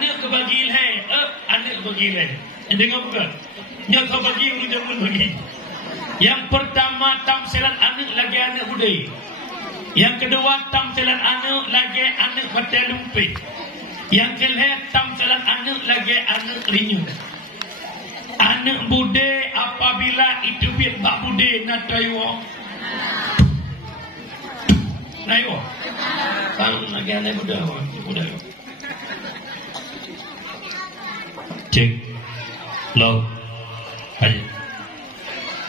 anak ke bagi leh, anak bagi leh. Dengar bukan? Yang kau bagi udah pun bagi. Yang pertama tamsilan anak lagi anak budaya. Yang kedua tamsilan anak lagi anak batal lumpih. Yang kelih tamsilan anak lagi anak rinyu. Anak bude apabila itu biar bak bude nak taywa. Taywa. Kalau lagi anak bude. Cek. Lo. Hai.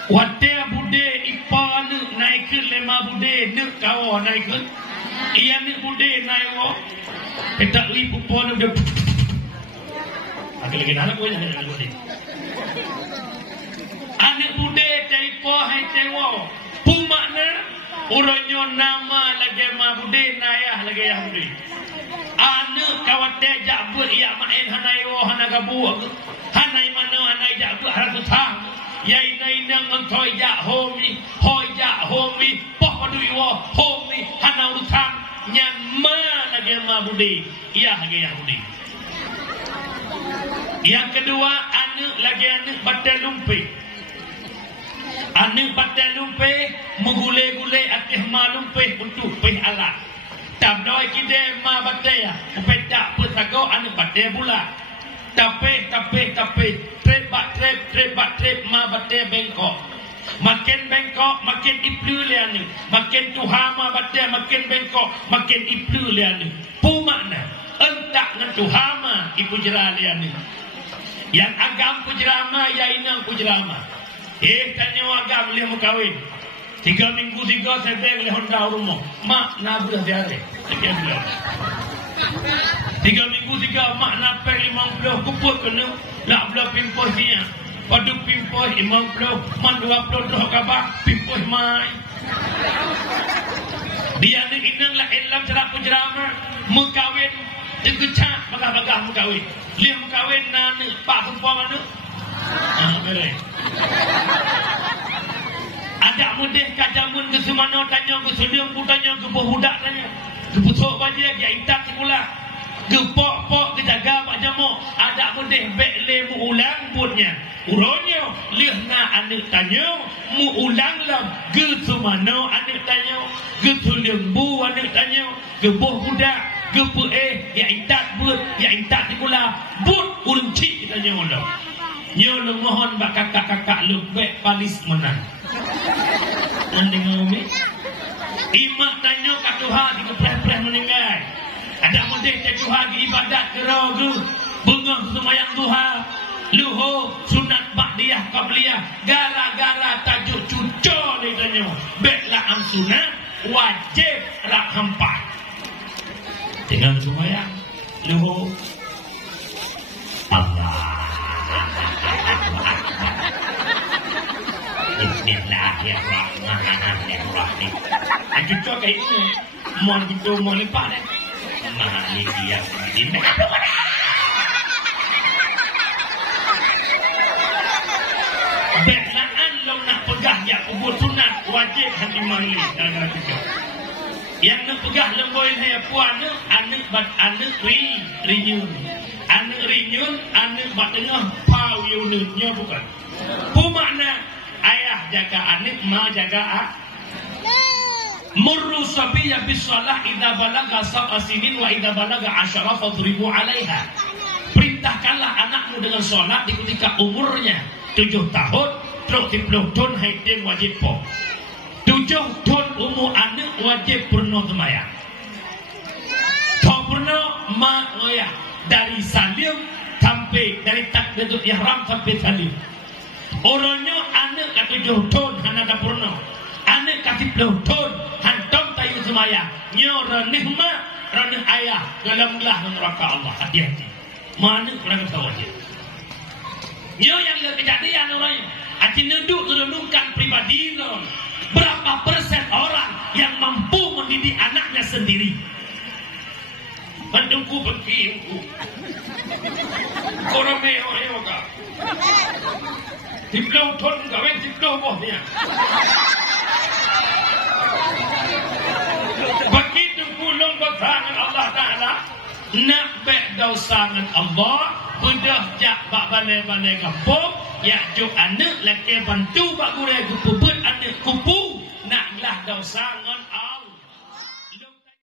Wate bude ipa anak naik ke lema bude nak kawa naik ke. Ia anak bude naik wo. Kita ibu pun udah. Ada lagi anak gue yang ada bude. Anak bude taipo hai taiwo. Pumakna uronyo nama lagi ma bude nayah lagi yang bude. Anak kawate jabut ia main hanaiwo hanagabu. Hanai mana hanai jabut harus tang. Yai nai nang ngantoi ja homi, hoi ja homi, poh paduiwo homi hana utang nyan ma lagi ma bude. Ia lagi yang bude. Yang kedua anak lagi anak batal lumpih. Anak batal lumpih menggulai-gulai atas ma lumpih untuk pih alat. Tak doi kide ma batal ya. Pedak pesagau anak batal pula. Tapi trep ma batal bengkok. Makin bengkok makin iplu liane. Makin tuha ma batal makin bengkok makin iplu liane. Pumakna entak ngan tuha ma ipu jera liane. Yang agam pujerama ya inang pujerama. Tanya agam lihat mukawin. 3 minggu 3 saya beli Honda rumah. Mak nak budak siapa? Sekian bulan. 3 minggu 3 mak nak pergi 50 kuput kena. Nak belah pimpoh sinya. Padu pimpoh 50 man 20 doh kabah pimpoh mai. Dia nak inang lah elam cara pujerama mukawin. Tegecak bagah-bagah mukawin. Lihat mukawin nana pak perempuan mana? Beres. Ada mudah kajamun ke semana tanya ke sedium pun tanya ke budak tanya. Ke putuk baja ke intak pula. Ke pok-pok ke jaga pak jamuk. Ada mudah bekle mu ulang punnya. Uronyo lihat na anak tanya mu ulang lam ke semana anak tanya. Ke sedium bu anak tanya. Ke budak gepu ya intat but ya intat pula but unci kita nyolong mohon bak kakak-kakak lebek palis menang ande ngome imak tanya kat Tuhan di kepreh-preh meninggal ada model ke Tuhan di ibadat gerogu bengah semayang Tuhan luho sunat ba'diyah qabliyah gara-gara tajuk cuco ni tanya beklah am sunat wajib rak hampat dengan semayang luho Allah Bismillahirrahmanirrahim. Aku cakap kayak ini, mau gitu mau lipat deh. Nah ini dia ini. Beklaan lo nak pegah ya kubur sunat wajib hati mari dalam tiga. Yang nak pegah lemboy saya puan anak rinyun. Anak rinyun, anak batengah pau unitnya bukan. Pumakna ayah jaga anak, ma jaga Murru sabiyya bis-shalah idza balaga sab'a sinin wa idza balaga 10 fadribu 'alaiha. Perintahkanlah anakmu dengan solat di ketika umurnya 7 tahun, 30 tahun haidin wajib po. 7 tahun umur anak wajib purna sembahyang. Purna ma ngoyah dari salim sampai dari takbiratul ihram sampai salim. Orangnya anak ke 7 tahun hana purna. Anak ke 10 tahun hantam tayu semaya. Nyora nikmat rana ayah dalam belah neraka Allah. Hati-hati. Mana kurang tahu dia. Nyo yang kejadian orang aci neduk renungkan pribadi non. Berapa persen orang yang mampu mendidik anaknya sendiri? Bandungku berkiungku. Korome ayo ka. Diplau ton gawe diplau bohnya. Begitu pulung bertangan Allah Ta'ala nak bek dosa ngan Allah pedah jak bak balai-balai kampung ya juk anak laki bantu bak gure ku pebut anak kupu naklah dosa ngan